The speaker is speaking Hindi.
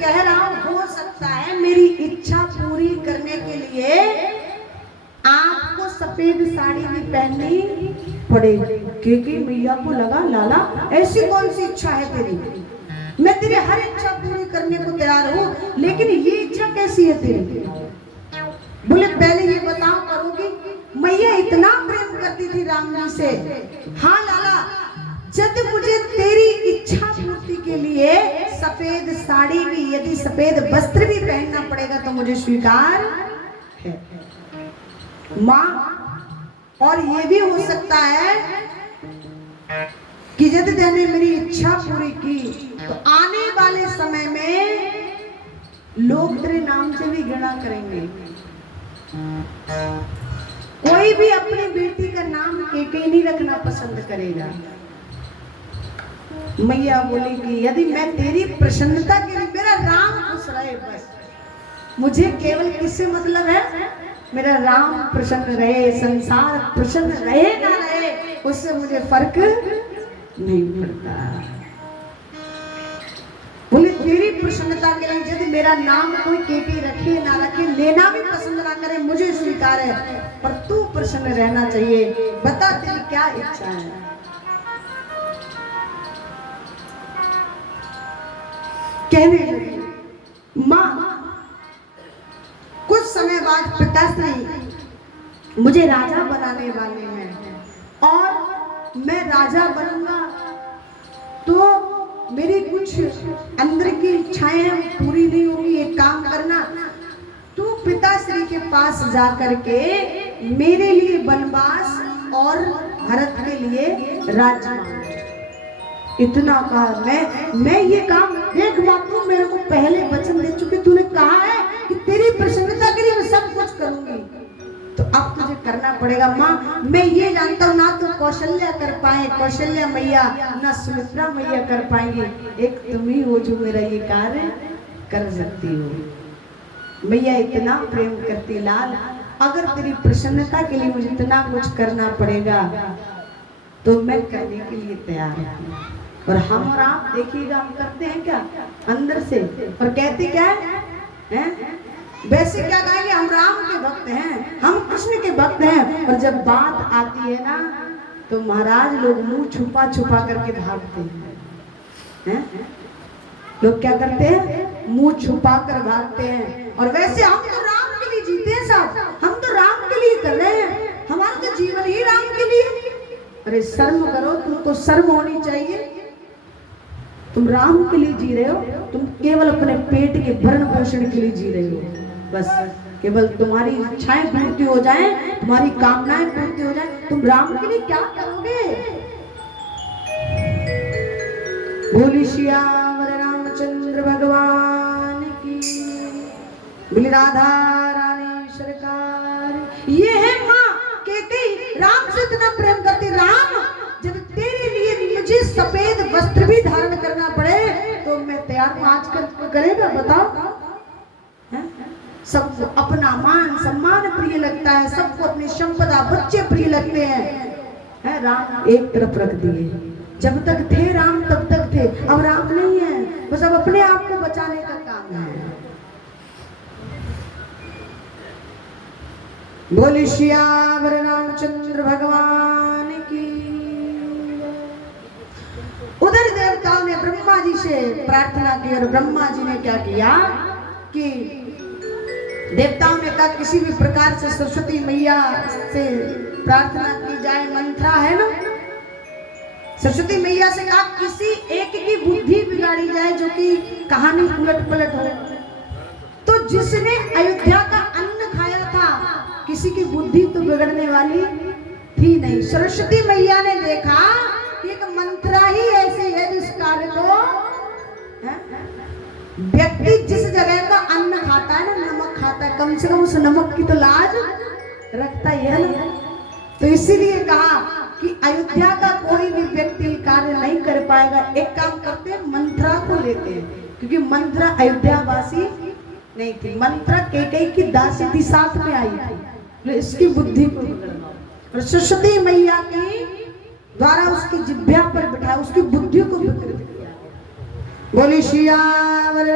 कह रहा हूं हो सकता है मेरी इच्छा पूरी करने के लिए आपको सफेद साड़ी भी पहननी पड़ेगी। क्योंकि मैया को लगा लाला ऐसी कौन सी इच्छा है तेरी, मैं तेरी हर इच्छा पूरी करने को तैयार हूँ, लेकिन ये इच्छा कैसी है तेरी? बोले पहले ये बताओ करोगी? मैया इतना प्रेम करती थी राम जी से। हाँ लाला, जब मुझे तेरी इच्छा पूर्ति के लिए सफेद साड़ी भी, यदि सफेद वस्त्र भी पहनना पड़ेगा तो मुझे स्वीकार है माँ। और ये भी हो सकता है कि यदि तेने मेरी इच्छा पूरी की तो आने वाले समय में लोग तेरे नाम से भी घृणा करेंगे। कोई भी अपनी बेटी का नाम केके नहीं रखना पसंद करेगा। मैया बोली कि यदि मैं तेरी प्रसन्नता के लिए, मेरा राम खुश रहे बस, मुझे केवल किससे मतलब है? मेरा राम प्रसन्न रहे, संसार प्रसन्न रहे ना रहे, उससे मुझे फर्क नहीं पड़ता। बोले तेरी प्रसन्नता के लिए यदि मेरा नाम कोई केके रखे ना रखे, लेना भी पसंद ना करे, मुझे स्वीकार है, पर तू प्रसन्न रहना चाहिए। बता तेरी क्या इच्छा है? कहने लगी माँ, कुछ समय बाद पिताश्री मुझे राजा बनाने वाले हैं और मैं राजा बनूंगा तो मेरी कुछ अंदर की इच्छाएं पूरी नहीं होंगी। एक काम करना, तू पिताश्री के पास जाकर के मेरे लिए वनवास और भरत के लिए राज्य मांग। इतना कहा मैं ये काम, देख बापू मेरे को पहले वचन दे चुकी, तूने कहा है कि तेरी प्रसन्नता के लिए मैं सब कुछ करूंगी, तो अब तुझे करना पड़ेगा। माँ मैं ये जानता हूँ ना तो कौशल्या कर पाए, कौशल्या मैया, ना सुमित्रा मैया कर पाएंगे, एक तुम ही हो जो मेरा ये कार्य कर सकती हो। मैया इतना प्रेम करती लाल, अगर तेरी प्रसन्नता के लिए मुझे इतना कुछ करना पड़ेगा तो मैं करने के लिए तैयार हूँ। और हम और आप देखिएगा हम करते हैं क्या अंदर से, और कहते क्या है? वैसे क्या कहेंगे? हम राम के भक्त हैं, हम कृष्ण के भक्त हैं, और जब बात आती है ना तो महाराज लोग मुंह छुपा छुपा करके भागते हैं। लोग क्या करते हैं? मुंह छुपा कर भागते हैं। और वैसे हम तो राम के लिए जीते हैं साहब, हम तो राम के लिए कर रहे हैं, हमारा तो जीवन ही राम के लिए। अरे शर्म करो, तुमको शर्म होनी चाहिए। तुम राम के लिए जी रहे हो, तुम केवल अपने पेट के भरण पोषण के लिए जी रहे हो। बस केवल तुम्हारी इच्छाएं पूर्ति हो जाएं, तुम्हारी कामनाएं पूर्ति हो जाएं, तुम राम के लिए क्या करोगे? बोली श्यावर रामचंद्र भगवान की, बोली राधा रानी सरकार। ये है माँ केकई, राम से इतना प्रेम करती। राम जब तेरे लिए मुझे सफेद वस्त्र भी धारण करना पड़े तो मैं तैयार हूं। आजकल करेगा बताओ? सबको अपना मान सम्मान प्रिय लगता है, सबको अपनी संपदा बच्चे प्रिय लगते हैं। राम एक तरफ रख दिए, जब तक थे राम तब तक थे, अब राम नहीं है, बस अब अपने आप को बचाने का काम है। बोली श्यावर रामचंद्र भगवान की। उधर देवताओं ने ब्रह्मा जी से प्रार्थना की, और ब्रह्मा जी ने क्या किया कि देवताओं ने कहा किसी भी प्रकार से सरस्वती मैया से प्रार्थना की जाए। मंत्रा है ना, सरस्वती मैया से कहा किसी एक की बुद्धि बिगाड़ी जाए जो कि कहानी उलट पलट हो। तो जिसने अयोध्या का अन्न खाया था, किसी की बुद्धि तो बिगड़ने वाली थी नहीं। सरस्वती मैया ने देखा कि एक मंत्रा ही ऐसी है जिस कार्य को व्यक्ति जिस जगह का अन्न खाता है ना, नमक खाता है, कम से कम उस नमक की तो लाज रखता ही है ना। तो इसीलिए कहा कि अयोध्या का कोई भी व्यक्ति कार्य नहीं कर पाएगा। एक काम करते हैं, मंत्रा को लेते हैं, क्योंकि मंत्रा अयोध्या वासी नहीं थी, मंत्रा केकई की दासी थी, साथ में आई थी, इसकी बुद्धि को और सरस्वती मैया की द्वारा उसकी जिह्वा पर बिठा उसकी बुद्धि को विकृत किया। बोली श्यावर